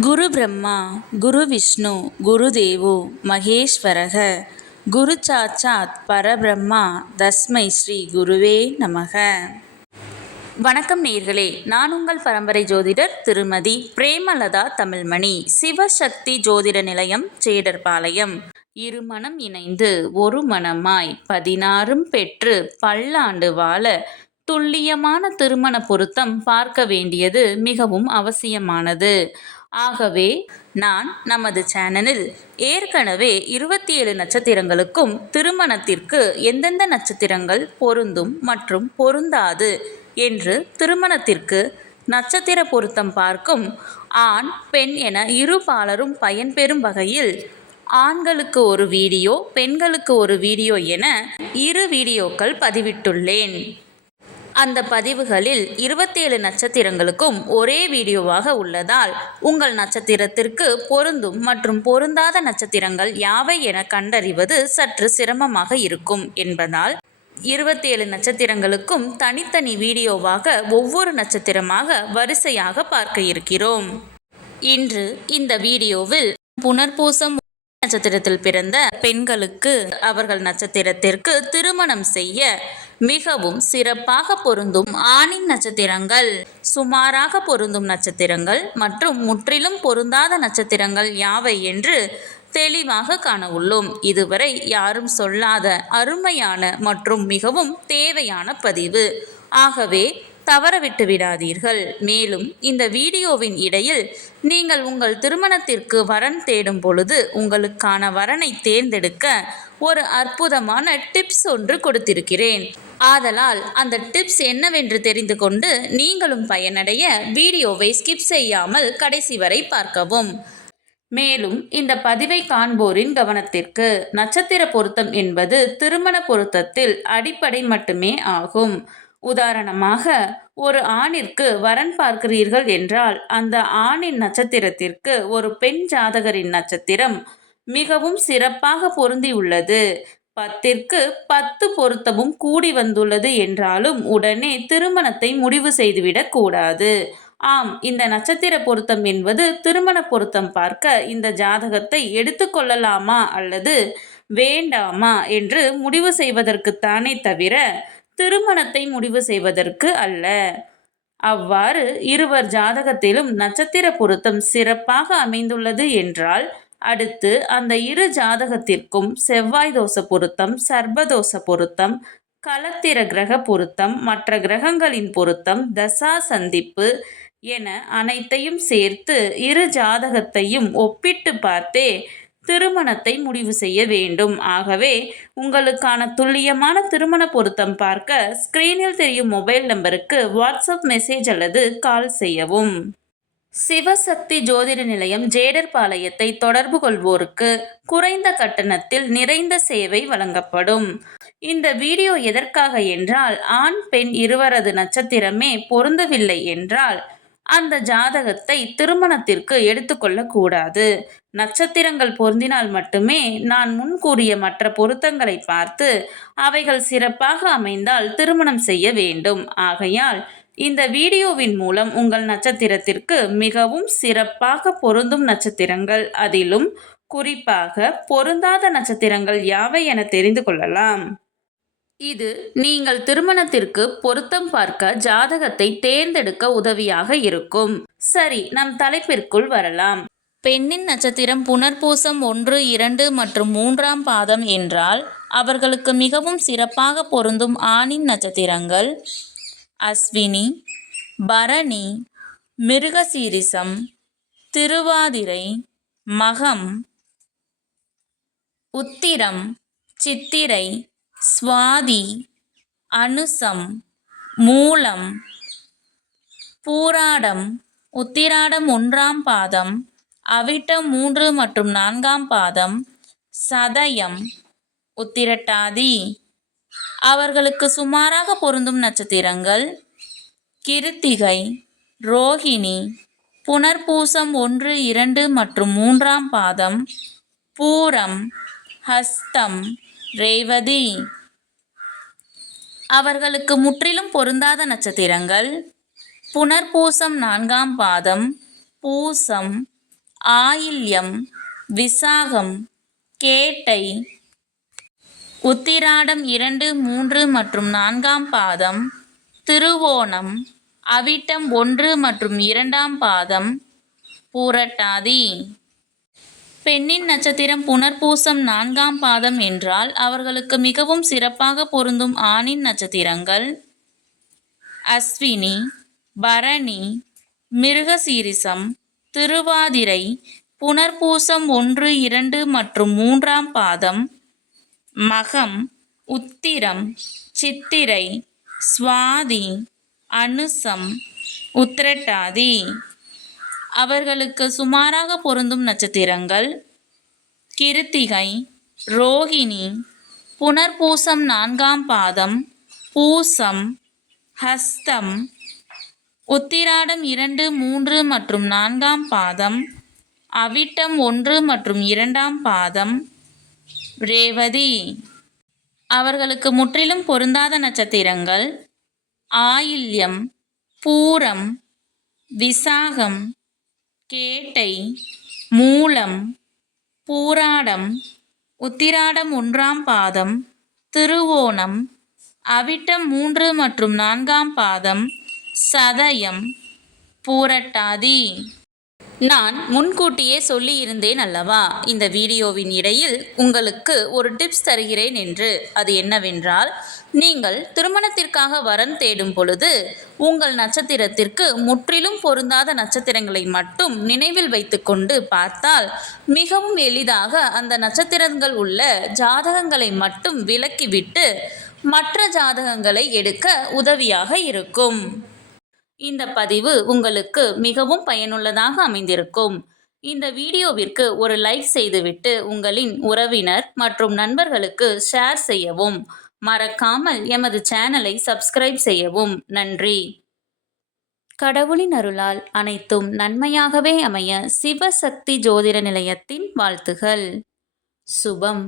குரு பிரம்மா குரு விஷ்ணு குரு தேவோ மகேஸ்வரக குரு சாட்சாத் பரபிரம்மா தஸ்மை ஸ்ரீ குருவே நமக. வணக்கம் நேயர்களே, நான் உங்கள் பரம்பரை ஜோதிடர் திருமதி பிரேமலதா தமிழ்மணி. சிவசக்தி ஜோதிட நிலையம், ஜேடர்பாளையம். இருமனம் இணைந்து ஒரு மனமாய் 16 பெற்று பல்லாண்டு வாழ துல்லியமான திருமண பொருத்தம் பார்க்க வேண்டியது மிகவும் அவசியமானது. ஆகவே நான் நமது சேனலில் ஏற்கனவே 27 நட்சத்திரங்களுக்கும் திருமணத்திற்கு எந்தெந்த நட்சத்திரங்கள் பொருந்தும் மற்றும் பொருந்தாது என்று திருமணத்திற்கு நட்சத்திர பொருத்தம் பார்க்கும் ஆண் பெண் என இரு பாலரும் பயன்பெறும் வகையில் ஆண்களுக்கு ஒரு வீடியோ, பெண்களுக்கு ஒரு வீடியோ என 2 வீடியோக்கள் பதிவிட்டுள்ளேன். அந்த பதிவுகளில் 27 நட்சத்திரங்களுக்கும் ஒரே வீடியோவாக உள்ளதால் உங்கள் நட்சத்திரத்திற்கு பொருந்தும் மற்றும் பொருந்தாத நட்சத்திரங்கள் யாவை என கண்டறிவது சற்று சிரமமாக இருக்கும் என்பதால் 27 நட்சத்திரங்களுக்கும் தனித்தனி வீடியோவாக ஒவ்வொரு நட்சத்திரமாக வரிசையாக பார்க்க இருக்கிறோம். இன்று இந்த வீடியோவில் புனர்பூசம் நட்சத்திரத்தில் பிறந்த பெண்களுக்கு அவர்கள் நட்சத்திரத்திற்கு திருமணம் செய்ய மிகவும் சிறப்பாக பொருந்தும் ஆணின் நட்சத்திரங்கள், சுமாராக பொருந்தும் நட்சத்திரங்கள் மற்றும் முற்றிலும் பொருந்தாத நட்சத்திரங்கள் யாவை என்று தெளிவாக காண உள்ளோம். இதுவரை யாரும் சொல்லாத அருமையான மற்றும் மிகவும் தேவையான பதிவு. ஆகவே தவறவிட்டு விடாதீர்கள். மேலும் இந்த வீடியோவின் இடையில் நீங்கள் உங்கள் திருமணத்திற்கு வரன் தேடும் பொழுது உங்களுக்கான வரனை தேர்ந்தெடுக்க ஒரு அற்புதமான டிப்ஸ் ஒன்று கொடுத்திருக்கிறேன். ஆதலால் அந்த டிப்ஸ் என்னவென்று தெரிந்து கொண்டு நீங்களும் பயனடைய வீடியோவை ஸ்கிப் செய்யாமல் கடைசி வரை பார்க்கவும். மேலும் இந்த பதிவை காண்போரின் கவனத்திற்கு, நட்சத்திர பொருத்தம் என்பது திருமண பொருத்தத்தில் அடிப்படை மட்டுமே ஆகும். உதாரணமாக, ஒரு ஆணிற்கு வரன் பார்க்கிறீர்கள் என்றால் அந்த ஆணின் நட்சத்திரத்திற்கு ஒரு பெண் ஜாதகரின் நட்சத்திரம் மிகவும் சிறப்பாக பொருந்தியுள்ளது, 10ற்கு 10 பொருத்தமும் கூடி வந்துள்ளது என்றாலும் உடனே திருமணத்தை முடிவு செய்துவிடக் கூடாது. ஆம், இந்த நட்சத்திர பொருத்தம் என்பது திருமண பொருத்தம் பார்க்க இந்த ஜாதகத்தை எடுத்துக்கொள்ளலாமா அல்லது வேண்டாமா என்று முடிவு செய்வதற்குத்தானே தவிர திருமணத்தை முடிவு செய்வதற்கு அல்ல. அவ்வாறு இருவர் ஜாதகத்திலும் நட்சத்திர பொருத்தம் சிறப்பாக அமைந்துள்ளது என்றால் அடுத்து அந்த இரு ஜாதகத்திற்கும் செவ்வாய் தோஷ பொருத்தம், சர்ப்பதோஷ பொருத்தம், களத்திர கிரக பொருத்தம், மற்ற கிரகங்களின் பொருத்தம், தசா சந்திப்பு என அனைத்தையும் சேர்த்து இரு ஜாதகத்தையும் ஒப்பிட்டு பார்த்தே திருமணத்தை முடிவு செய்ய வேண்டும். ஆகவே உங்களுக்கான துல்லியமான திருமண பொருத்தம் பார்க்க ஸ்கிரீனில் தெரியும் மொபைல் நம்பருக்கு வாட்ஸ்அப் மெசேஜ் அல்லது கால் செய்யவும். சிவசக்தி ஜோதிட நிலையம், ஜேடர்பாளையத்தை தொடர்பு கொள்வோருக்கு குறைந்த கட்டணத்தில் நிறைந்த சேவை வழங்கப்படும். இந்த வீடியோ எதற்காக என்றால், ஆண் பெண் இருவரது நட்சத்திரமே பொருந்தவில்லை என்றால் அந்த ஜாதகத்தை திருமணத்திற்கு எடுத்துக்கொள்ளக்கூடாது. நட்சத்திரங்கள் பொருந்தினால் மட்டுமே நான் முன் கூறிய மற்ற பொருத்தங்களை பார்த்து அவைகள் சிறப்பாக அமைந்தால் திருமணம் செய்ய வேண்டும். ஆகையால் இந்த வீடியோவின் மூலம் உங்கள் நட்சத்திரத்திற்கு மிகவும் சிறப்பாக பொருந்தும் நட்சத்திரங்கள், அதிலும் குறிப்பாக பொருந்தாத நட்சத்திரங்கள் யாவை என தெரிந்து கொள்ளலாம். இது நீங்கள் திருமணத்திற்கு பொருத்தம் பார்க்க ஜாதகத்தை தேர்ந்தெடுக்க உதவியாக இருக்கும். சரி, நம் தலைப்பிற்குள் வரலாம். பெண்ணின் நட்சத்திரம் புனர்பூசம் 1, 2 மற்றும் 3ஆம் பாதம் என்றால் அவர்களுக்கு மிகவும் சிறப்பாக பொருந்தும் ஆணின் நட்சத்திரங்கள் அஸ்வினி, பரணி, மிருகசீரிசம், திருவாதிரை, மகம், உத்திரம், சித்திரை, சுவாதி, அனுசம், மூலம், பூராடம், உத்திராடம் 1ஆம் பாதம், அவிட்டம் 3 மற்றும் 4ஆம் பாதம், சதயம், உத்திரட்டாதி. அவர்களுக்கு சுமாராக பொருந்தும் நட்சத்திரங்கள் கிருத்திகை, ரோகிணி, புனர்பூசம் 1, 2 மற்றும் 3ஆம் பாதம், பூரம், ஹஸ்தம், ரேவதி. அவர்களுக்கு முற்றிலும் பொருந்தாத நட்சத்திரங்கள் புனர்பூசம் 4ஆம் பாதம், பூசம், ஆயில்யம், விசாகம், கேட்டை, உத்திராடம் 2, 3 மற்றும் 4ஆம் பாதம், திருவோணம், அவிட்டம் 1 மற்றும் 2ஆம் பாதம், பூரட்டாதி. பெண்ணின் நட்சத்திரம் புனர்பூசம் 4ஆம் பாதம் என்றால் அவர்களுக்கு மிகவும் சிறப்பாக பொருந்தும் ஆணின் நட்சத்திரங்கள் அஸ்வினி, பரணி, மிருகசீரிசம், திருவாதிரை, புனர்பூசம் 1, 2 மற்றும் 3ஆம் பாதம், மகம், உத்திரம், சித்திரை, சுவாதி, அனுசம், உத்திரட்டாதி. அவர்களுக்கு சுமாராக பொருந்தும் நட்சத்திரங்கள் கிருத்திகை, ரோகிணி, புனர்பூசம் 4ஆம் பாதம், பூசம், ஹஸ்தம், உத்திராடம் 2, 3 மற்றும் 4ஆம் பாதம், அவிட்டம் 1 மற்றும் 2ஆம் பாதம், ரேவதி. அவர்களுக்கு முற்றிலும் பொருந்தாத நட்சத்திரங்கள் ஆயில்யம், பூரம், விசாகம், கேட்டை, மூலம், பூராடம், உத்திராடம் 1ஆம் பாதம், திருவோணம், அவிட்டம் 3 மற்றும் 4ஆம் பாதம், சதயம், பூரட்டாதி. நான் முன்கூட்டியே சொல்லியிருந்தேன் அல்லவா, இந்த வீடியோவின் இடையில் உங்களுக்கு ஒரு டிப்ஸ் தருகிறேன் என்று. அது என்னவென்றால், நீங்கள் திருமணத்திற்காக வரன் தேடும் பொழுது உங்கள் நட்சத்திரத்திற்கு முற்றிலும் பொருந்தாத நட்சத்திரங்களை மட்டும் நினைவில் வைத்துக்கொண்டு பார்த்தால் மிகவும் எளிதாக அந்த நட்சத்திரங்கள் உள்ள ஜாதகங்களை மட்டும் விலக்கிவிட்டு மற்ற ஜாதகங்களை எடுக்க உதவியாக இருக்கும். இந்த பதிவு உங்களுக்கு மிகவும் பயனுள்ளதாக அமைந்திருக்கும். இந்த வீடியோவிற்கு ஒரு லைக் செய்துவிட்டு உங்களின் உறவினர் மற்றும் நண்பர்களுக்கு ஷேர் செய்யவும். மறக்காமல் எமது சேனலை சப்ஸ்கிரைப் செய்யவும். நன்றி. கடவுளின் அருளால் அனைத்தும் நன்மையாகவே அமைய சிவசக்தி ஜோதிட நிலையத்தின் வாழ்த்துகள். சுபம்.